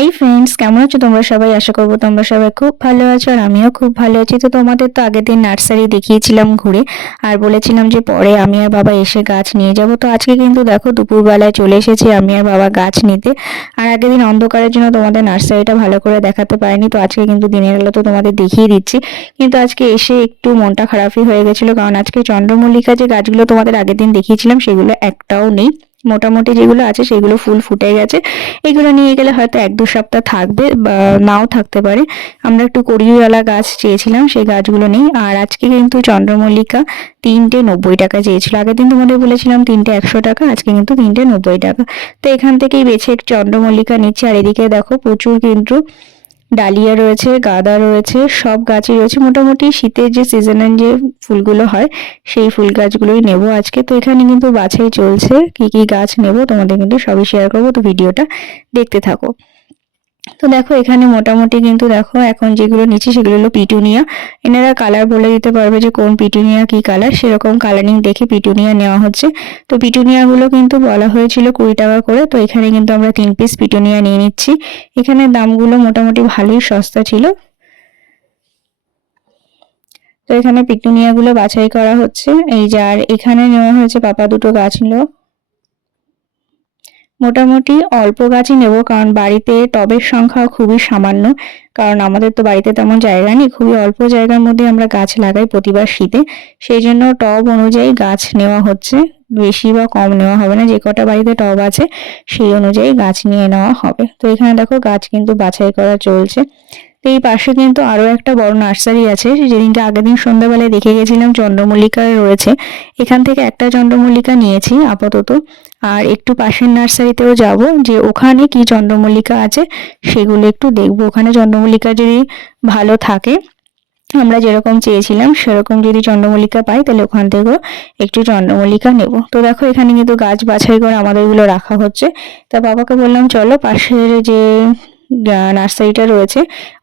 Hi friends, কেমন আছো তোমরা সবাই? আশা করবো তোমরা সবাই খুব ভালো আছো আর আমিও খুব ভালো আছি। তো তোমাদের তো আগের দিন নার্সারি দেখিয়েছিলাম ঘুরে, আর বলেছিলাম যে পরে আমি আর বাবা এসে গাছ নিয়ে যাব। তো আজকে কিন্তু দেখো দুপুরবেলায় চলে এসেছি আমি আর বাবা গাছ নিতে। আর আগের দিন অন্ধকারের জন্য তোমাদের নার্সারিটা ভালো করে দেখাতে পারিনি, তো আজকে কিন্তু দিনের আলো তো তোমাদের দেখিয়ে দিচ্ছি। কিন্তু আজকে এসে একটু মনটা খারাপই হয়ে গেছিলো, কারণ আজকে চন্দ্রমল্লিকা যে গাছগুলো তোমাদের আগের দিন দেখিয়েছিলাম সেগুলো একটাও নেই। মোটামুটি যেগুলো আছে সেগুলো ফুল ফুটে গেছে। এগুলো নিয়ে গেলে হয়তো 1-2 সপ্তাহ থাকবে বা নাও থাকতে পারে। আমরা একটু কড়িওয়ালা গাছ চেয়েছিলাম, সেই গাছগুলো নেই। আর আজকে কিন্তু চন্দ্রমল্লিকা 3টে 90 টাকা চেয়েছিল। আগের দিন তোমাদের বলেছিলাম 3টে 100 টাকা, আজকে কিন্তু 3টে 90 টাকা। তো এখান থেকেই বেছে চন্দ্রমল্লিকা নিচ্ছে। আর এদিকে দেখো প্রচুর কিন্তু ডালিয়া রয়েছে, গাঁদা রয়েছে, সব গাছই রয়েছে। মোটামুটি শীতের যে সিজনের যে ফুলগুলো হয় সেই ফুল গাছগুলোই নেব আজকে। তো এখানে কিন্তু বাছাই চলছে, কি কি গাছ নেব তোমাদের কিন্তু সবই শেয়ার করবো, তো ভিডিওটা দেখতে থাকো। তো দেখো এখানে মোটামুটি কিন্তু দেখো এখন যেগুলো নিচ্ছি সেগুলো হলো পিটুনিয়া। এনারা কালার বলে দিতে পারবে যে কোন পিটুনিয়া কি কালার, সেরকম কালারিং দেখে পিটুনিয়া নেওয়া হচ্ছে। তো পিটুনিয়া গুলো কিন্তু বলা হয়েছিল 20 টাকা করে, তো এখানে কিন্তু আমরা 3 পিস পিটুনিয়া নিয়ে নিচ্ছি। এখানে দামগুলো মোটামুটি ভালোই সস্তা ছিল। তো এখানে পিটুনিয়া গুলো বাছাই করা হচ্ছে। এই যে আর এখানে নেওয়া হয়েছে, পাপা দুটো গাছ নিল। মোটামুটি অল্প গাছই নেব, কারণ বাড়িতে টবের সংখ্যা খুবই সামান্য। কারণ আমাদের তো বাড়িতে তেমন জায়গা নেই, খুবই অল্প জায়গার মধ্যে আমরা গাছ লাগাই প্রতিবার শীতে। সেই জন্য টব অনুযায়ী গাছ নেওয়া হচ্ছে, বেশি বা কম নেওয়া হবে না। যে কটা বাড়িতে টব আছে সেই অনুযায়ী গাছ নিয়ে নেওয়া হবে। তো এখানে দেখো গাছ কিন্তু বাছাই করা চলছে। তো এই পাশে কিন্তু আরো একটা বড় নার্সারি আছে, যেদিনকে আগের দিন সন্ধ্যাবেলায় দেখে গেছিলাম চন্দ্রমল্লিকা রয়েছে। এখান থেকে একটা চন্দ্রমল্লিকা নিয়েছি আপাতত। আর একটু পাশের নার্সারিতেও যাব, যে ওখানে কি চন্দ্রমল্লিকা আছে সেগুলো একটু দেখবো। ওখানে চন্দ্রমল্লিকা যদি ভালো থাকে, আমরা যেরকম চেয়েছিলাম সেরকম যদি চন্দ্রমল্লিকা পাই, তাহলে ওখান থেকেও একটু চন্দ্রমল্লিকা নেব। তো দেখো এখানে কিন্তু গাছ বাছাই করে আমাদের এগুলো রাখা হচ্ছে। তা বাবাকে বললাম চলো পাশের যে নার্সারিটা রয়েছে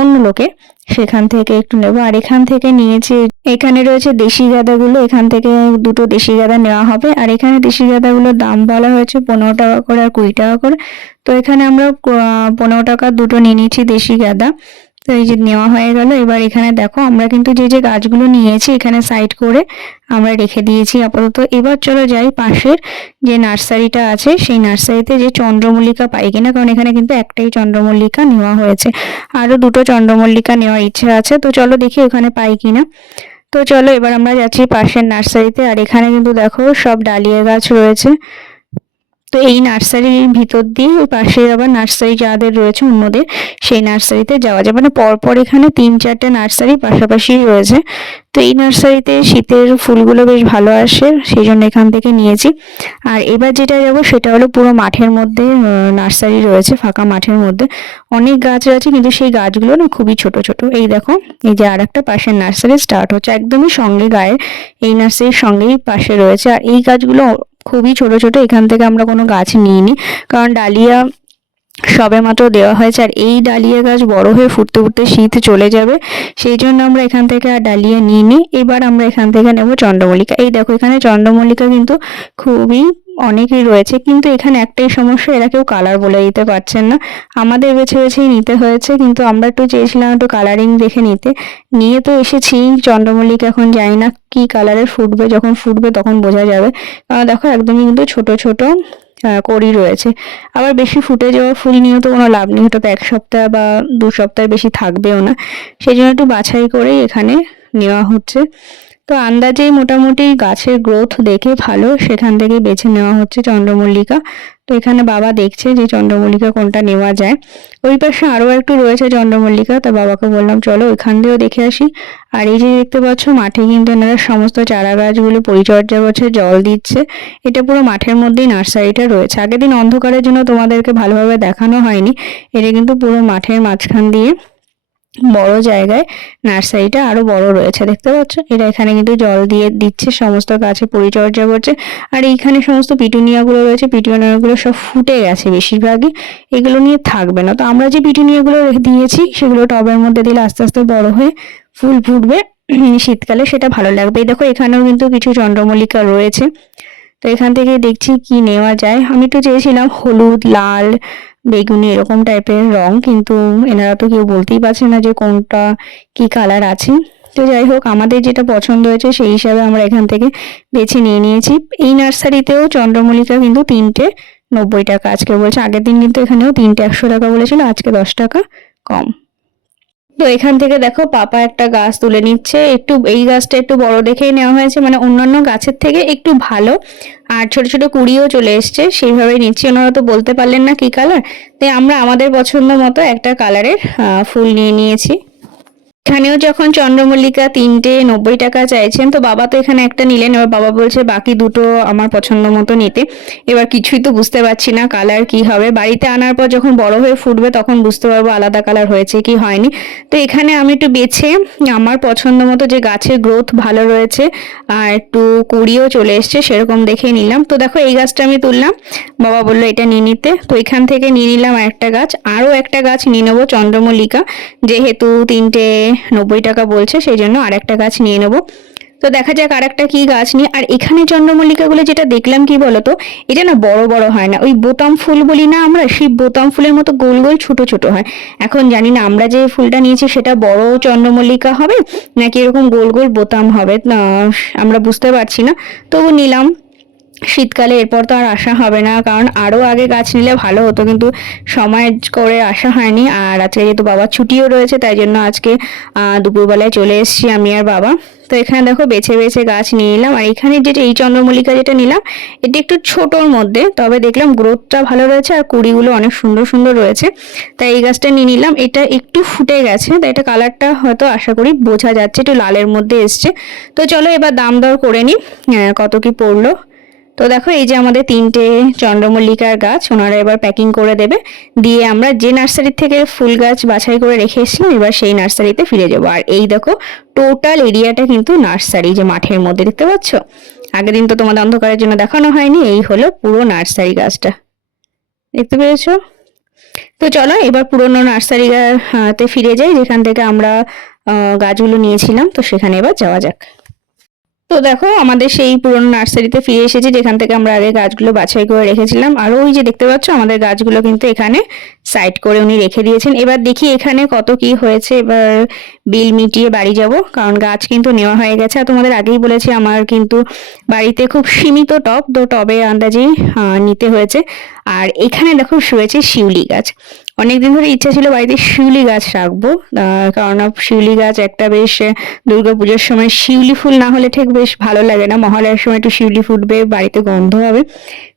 অন্য লোকে, সেখান থেকে একটু নেব। আর এখান থেকে নিয়েছি, এখানে রয়েছে দেশি গাঁদাগুলো, এখান থেকে দুটো দেশি গাঁদা নেওয়া হবে। আর এখানে দেশি গাঁদাগুলোর দাম বলা হয়েছে 15 টাকা করে আর 20 টাকা করে। তো এখানে আমরা 15 টাকা দুটো নিয়ে নিচ্ছি দেশি গাঁদা। তো এই যে নেওয়া হয়ে গেল। এবার এখানে দেখো আমরা কিন্তু যে যে গাছগুলো নিয়েছি এখানে সাইড করে আমরা রেখে দিয়েছি আপাতত। এবার চলো যাই পাশের যে নার্সারিটা আছে সেই নার্সারিতে, যে চন্দ্রমল্লিকা পাই কিনা, কারণ এখানে কিন্তু একটাই চন্দ্রমল্লিকা নেওয়া হয়েছে, আরো দুটো চন্দ্রমল্লিকা নেওয়ার ইচ্ছা আছে। তো চলো দেখি ওখানে পাই কিনা। তো চলো এবার আমরা যাচ্ছি পাশের নার্সারিতে। আর এখানে কিন্তু দেখো সব ডালিয়া গাছ রয়েছে। তো এই নার্সারির ভিতর দিয়ে ওই পাশে আবার নার্সারি যাদের রয়েছে অন্যদের, সেই নার্সারিতে যাওয়া যায়। মানে পরপর এখানে 3-4টে নার্সারি পাশাপাশি রয়েছে। তো এই নার্সারিতে শীতের ফুলগুলো বেশ ভালো আসে, সেই জন্য এখান থেকে নিয়েছি। আর এবার যেটা যাব সেটা হলো পুরো মাঠের মধ্যে নার্সারি রয়েছে, ফাঁকা মাঠের মধ্যে অনেক গাছ আছে, কিন্তু সেই গাছগুলো না খুবই ছোট ছোট। এই দেখো এই যে আর একটা পাশের নার্সারি স্টার্ট হচ্ছে, একদমই সঙ্গে গায়ে এই নার্সারির সঙ্গেই পাশে রয়েছে। আর এই গাছগুলো খুবই ছোট ছোট, এখান থেকে আমরা কোনো গাছ নিইনি, কারণ ডালিয়া সবেমাত্র দেওয়া হয়েছে। আর এই ডালিয়া গাছ বড় হয়ে ফুটতে ফুটতে শীত চলে যাবে, সেই জন্য আমরা এখান থেকে আর ডালিয়া নিইনি। এবার আমরা এখান থেকে নেব চন্দ্রমল্লিকা। এই দেখো এখানে চন্দ্রমল্লিকা কিন্তু খুবই অনেকই রয়েছে, কিন্তু এখানে একটাই সমস্যা, এরা কেউ কালার বলে দিতে পারছেন না। আমাদের বেছে বেছেই নিতে হয়েছে, কিন্তু আমরা একটু চেয়েছিলাম একটু কালারিং দেখে নিতে। নিয়ে তো এসেছি চন্দ্রমল্লিকা, এখন জানি না কি কালারের ফুটবে, যখন ফুটবে তখন বোঝা যাবে। দেখো একদমই কিন্তু ছোট ছোট কড়ি রয়েছে। আবার বেশি ফুটে যাওয়া ফুল নিয়েও তো কোনো লাভ নেই, হয়তো 1 সপ্তাহ বা 2 সপ্তাহের বেশি থাকবেও না। সেই জন্য একটু বাছাই করেই এখানে নেওয়া হচ্ছে। তো আন্দাজেই মোটামুটি গাছের গ্রোথ দেখে ভালো, সেখান থেকে বেছে নেওয়া হচ্ছে চন্দ্রমল্লিকা। তো এখানে বাবা দেখছে যে চন্দ্রমল্লিকা কোনটা নেওয়া যায়। ওই পাশে আরও একটু রয়েছে চন্দ্রমল্লিকা, তা বাবাকে বললাম চলো ওইখান দিয়েও দেখে আসি। আর এই যে দেখতে পাচ্ছ মাঠে কিন্তু এনারা সমস্ত চারা গাছগুলো পরিচর্যা করছে, জল দিচ্ছে। এটা পুরো মাঠের মধ্যেই নার্সারিটা রয়েছে। আগের দিন অন্ধকারের জন্য তোমাদেরকে ভালোভাবে দেখানো হয়নি। এটা কিন্তু পুরো মাঠের মাঝখান দিয়ে বড় জায়গায় নার্সারিটা আরো বড় রয়েছে, দেখতে পাচ্ছ। এরা এখানে কিন্তু জল দিয়ে দিচ্ছে, সমস্ত গাছে পরিচর্যা করছে। আর এইখানে সমস্ত পিটুনিয়া গুলো রয়েছে, পিটুনিয়া গুলো সব ফুটে গেছে বেশিরভাগই, এগুলো নিয়ে থাকবে না। তো আমরা যে পিটুনিয়া গুলো দিয়েছি সেগুলো টবের মধ্যে দিলে আস্তে আস্তে বড় হয়ে ফুল ফুটবে শীতকালে, সেটা ভালো লাগবে। এই দেখো এখানেও কিন্তু কিছু চন্দ্রমল্লিকা রয়েছে। তো এখান থেকে দেখছি কি নেওয়া যায়। আমি একটু চেয়েছিলাম হলুদ, লাল, বেগুনি এরকম টাইপের রং, কিন্তু এনারা তো কেউ বলতেই পারছে না যে কোনটা কি কালার আছে। তো যাই হোক, আমাদের যেটা পছন্দ হয়েছে সেই হিসাবে আমরা এখান থেকে বেছে নিয়ে নিয়েছি। এই নার্সারিতেও চন্দ্রমল্লিকা কিন্তু 3টে 90 টাকা আজকে বলছে, আগের দিন কিন্তু এখানেও 3টে 100 টাকা বলেছিল, আজকে 10 টাকা কম। তো এখান থেকে দেখো পাপা একটা গাছ তুলে নিচ্ছে, একটু এই গাছটা একটু বড় দেখেই নেওয়া হয়েছে, মানে অন্যান্য গাছের থেকে একটু ভালো, আর ছোট ছোট কুড়িও চলে এসছে, সেইভাবে নিচ্ছি। ওনারা তো বলতে পারলেন না কি কালার, তাই আমরা আমাদের পছন্দ মতো একটা কালারের ফুল নিয়ে নিয়েছি। এখানেও যখন চন্দ্রমল্লিকা 3টে 90 টাকা চাইছেন, তো বাবা তো এখানে একটা নিলেন, এবার বাবা বলছে বাকি দুটো আমার পছন্দ মতো নিতে। এবার কিছুই তো বুঝতে পারছি না কালার কি হবে, বাড়িতে আনার পর যখন বড় হয়ে ফুটবে তখন বুঝতে পারবো আলাদা কালার হয়েছে কি হয়নি। তো এখানে আমি একটু বেছে আমার পছন্দ মতো, যে গাছের গ্রোথ ভালো রয়েছে আর একটু কুড়িও চলে এসছে সেরকম দেখে নিলাম। তো দেখো এই গাছটা আমি তুললাম, বাবা বললো এটা নিয়ে নিতে, তো এখান থেকে নিয়ে নিলাম একটা গাছ। আরও একটা গাছ নিয়ে নেবো চন্দ্রমল্লিকা, যেহেতু 3টে 90 টাকা বলছে সেই জন্য আর একটা গাছ নিয়ে নেবো। তো দেখা যাক আর একটা কি গাছ নিয়ে। আর এখানে চন্দ্রমল্লিকাগুলো যেটা দেখলাম কি বলতো, এটা না বড় বড় হয় না, ওই বোতাম ফুল বলি না আমরা, সেই বোতাম ফুলের মতো গোল গোল ছোট ছোট হয়। এখন জানি না আমরা যে ফুলটা নিয়েছি সেটা বড় চন্দ্রমল্লিকা হবে নাকি এরকম গোল গোল বোতাম হবে, আমরা বুঝতে পারছি না, তবু নিলাম। শীতকালে এরপর তো আর আসা হবে না, কারণ আরও আগে গাছ নিলে ভালো হতো, কিন্তু সময় করে আসা হয়নি। আর আজকে যেহেতু বাবার ছুটিও রয়েছে তাই জন্য আজকে দুপুরবেলায় চলে এসেছি আমি আর বাবা। তো এখানে দেখো বেছে বেছে গাছ নিয়ে নিলাম। আর এখানে যেটা এই চন্দ্রমল্লিকা যেটা নিলাম, এটি একটু ছোটোর মধ্যে, তবে দেখলাম গ্রোথটা ভালো রয়েছে আর কুড়িগুলো অনেক সুন্দর সুন্দর রয়েছে, তাই এই গাছটা নিয়ে নিলাম। এটা একটু ফুটে গেছে, তাই এটা কালারটা হয়তো আশা করি বোঝা যাচ্ছে, একটু লালের মধ্যে এসছে। তো চলো এবার দাম দর করে নিই কত কি পড়লো। তো দেখো এই যে আমাদের 3টে চন্দ্রমল্লিকার গাছ ওনারা এবার প্যাকিং করে দেবে, দিয়ে আমরা যে নার্সারি থেকে ফুল গাছ বাছাই করে রেখে এসেছিলাম এবার সেই নার্সারিতে ফিরে যাবো। আর এই দেখো টোটাল এরিয়াটা কিন্তু নার্সারি, যে মাঠের মধ্যে দেখতে পাচ্ছ, আগের দিন তো তোমাদের অন্ধকারের জন্য দেখানো হয়নি, এই হলো পুরো নার্সারি গাছটা, দেখতে পেয়েছো? তো চলো এবার পুরোনো নার্সারি তে ফিরে যাই, যেখান থেকে আমরা গাছগুলো নিয়েছিলাম, তো সেখানে এবার যাওয়া যাক। তো দেখো আমাদের সেই পুরনো নার্সারিতে ফিরে এসেছি, যেখান থেকে আমরা আগে গাছগুলো বাছাই করে রেখেছিলাম। আর ওই যে দেখতে পাচ্ছ আমাদের গাছগুলো কিন্তু এখানে সাইড করে উনি রেখে দিয়েছেন। এবার দেখি এখানে কত কি হয়েছে, এবার বিল মিটিয়ে বাড়ি যাব, কারণ গাছ কিন্তু নেওয়া হয়ে গেছে। আর তোমাদের আগেই বলেছি আমার কিন্তু বাড়িতে খুব সীমিত টব, তো টবে আন্দাজেই নিতে হয়েছে। আর এখানে দেখো রয়েছে শিউলি গাছ, অনেকদিন ধরে ইচ্ছা ছিল বাড়িতে শিউলি গাছ রাখবো, কারণ শিউলি গাছ একটা বেশ দুর্গাপুজোর সময় শিউলি ফুল না হলে ঠিক বেশ ভালো লাগে না, মহালয়ার সময় একটু শিউলি ফুটবে, বাড়িতে গন্ধ হবে,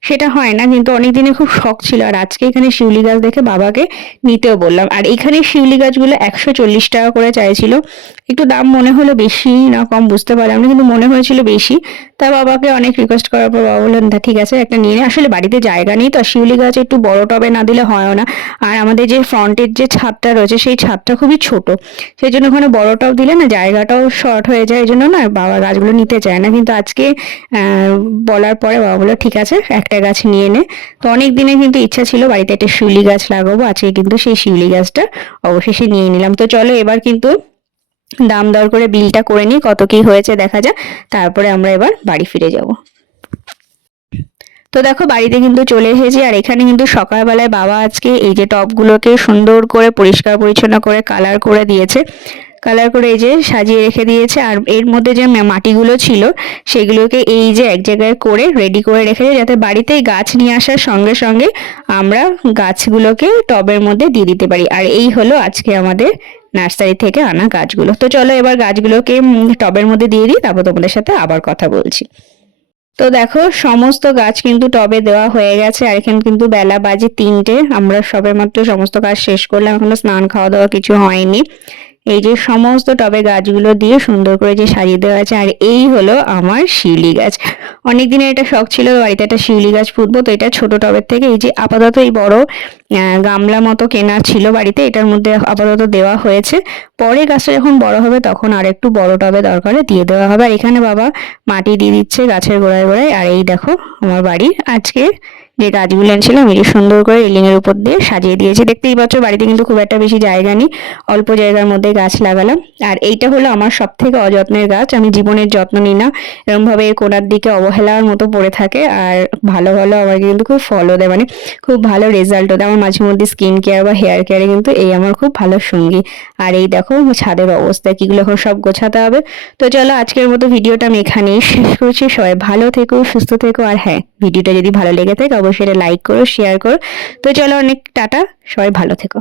সেটা হয় না, কিন্তু অনেকদিনে খুব শখ ছিল। আর আজকে এখানে শিউলি গাছ দেখে বাবাকে নিতেও বললাম। আর এখানে শিউলি গাছগুলো 140 টাকা করে চাইছিল, একটু দাম মনে হলো বেশি না কম বুঝতে পারলাম না, কিন্তু মনে হয়েছিল বেশি। তা বাবাকে অনেক রিকোয়েস্ট করার পর বাবা বললেন ঠিক আছে একটা নিয়ে নে। আসলে বাড়িতে জায়গা নেই তো, শিউলি গাছ একটু বড় টবে না দিলে হয়ও না। আর আমাদের যে ফ্রন্টের যে ছাদটা রয়েছে সেই ছাদটা খুবই ছোট, সেই জন্য ওখানে বড় টব দিলে না জায়গাটাও শর্ট হয়ে যায়, এই জন্য না বাবা গাছগুলো নিতে চায় না। কিন্তু আজকে বলার পরে বাবা বললো ঠিক আছে একটা গাছ নিয়ে নে। তো অনেক দিনে কিন্তু ইচ্ছা ছিল বাড়িতে একটা শিউলি গাছ লাগাবো, আজকে কিন্তু সেই শিউলি গাছটা অবশেষে নিয়ে নিলাম। তো চলো এবার কিন্তু দাম দর করে বিলটা করে নিই, কত কি হয়েছে দেখা যাক, তারপরে আমরা এবার বাড়ি ফিরে যাব। তো দেখো বাড়িতে কিন্তু চলে এসেছি। আর এখানে কিন্তু সকালবেলায় বাবা আজকে এই যে টবগুলোকে সুন্দর করে পরিষ্কার পরিচ্ছন্ন করে কালার করে দিয়েছে, কালার করে এই যে সাজিয়ে রেখে দিয়েছে। আর এর মধ্যে যে মাটিগুলো ছিল সেগুলোকে এই যে এক জায়গায় করে রেডি করে রেখেছে, যাতে বাড়িতেই গাছ নিয়ে আসার সঙ্গে সঙ্গে আমরা গাছগুলোকে টবের মধ্যে দিয়ে দিতে পারি। আর এই হলো আজকে আমাদের নার্সারি থেকে আনা গাছগুলো। তো চলো এবার গাছগুলোকে টবের মধ্যে দিয়ে দিই, তারপর তোমাদের সাথে আবার কথা বলছি। তো দেখো সমস্ত গাছ কিন্তু টবে দেওয়া হয়ে গেছে। আর এখানে কিন্তু বেলা বাজে 3টে, আমরা সবেমাত্র সমস্ত কাজ শেষ করলাম, এখনো স্নান খাওয়া দাওয়া কিছু হয়নি। এই যে সমস্ত টবে গাছগুলো দিয়ে সুন্দর করে যে সাজিয়ে দেওয়া আছে। আর এই হলো আমার শিউলি গাছ, অনেক দিনের এটা শখ ছিল বাড়িতে একটা শিউলি গাছ পুঁতবো, তো এটা ছোট টবের থেকে এই যে আপাতত এই বড় গামলা মতো কেনা ছিল বাড়িতে, এটার মধ্যে আপাতত দেওয়া হয়েছে। পরে গাছটা যখন বড় হবে তখন আর একটু বড় টবে দরকারে দিয়ে দেওয়া হবে। আর এখানে বাবা মাটি দিয়ে দিচ্ছে গাছের গোড়ায় গোড়ায়। আর এই দেখো আমার বাড়ির আজকে যে গাছগুলো এনেছিলাম এই যে সুন্দর করে রেলিং এর উপর দিয়ে সাজিয়ে দিয়েছি। দেখতেই পাচ্ছ বাড়িতে কিন্তু খুব একটা বেশি জায়গা নেই, অল্প জায়গার মধ্যে গাছ লাগালাম। আর এইটা হলো আমার সব থেকে অযত্নের গাছ, আমি জীবনের যত্ন নিই না, এরকম ভাবে কোনার দিকে অবহেলার মতো পড়ে থাকে। আর ভালো ভালো আমার কিন্তু খুব ফলও দেয়, মানে খুব ভালো রেজাল্টও দেয়। আমার মাঝে মধ্যে স্কিন কেয়ার বা হেয়ার কেয়ারে কিন্তু এই আমার খুব ভালো সঙ্গী। আর এই দেখো ছাদের অবস্থা, কিগুলো এখন সব গোছাতে হবে। তো চলো আজকের মতো ভিডিওটা আমি এখানেই শেষ করছি। সবাই ভালো থেকো, সুস্থ থেকো। আর হ্যাঁ, ভিডিওটা যদি ভালো লেগে থাকে অবশ্যই এটা লাইক করো, শেয়ার করো। তো চলো, অনেক টাটা, সবাই ভালো থেকো।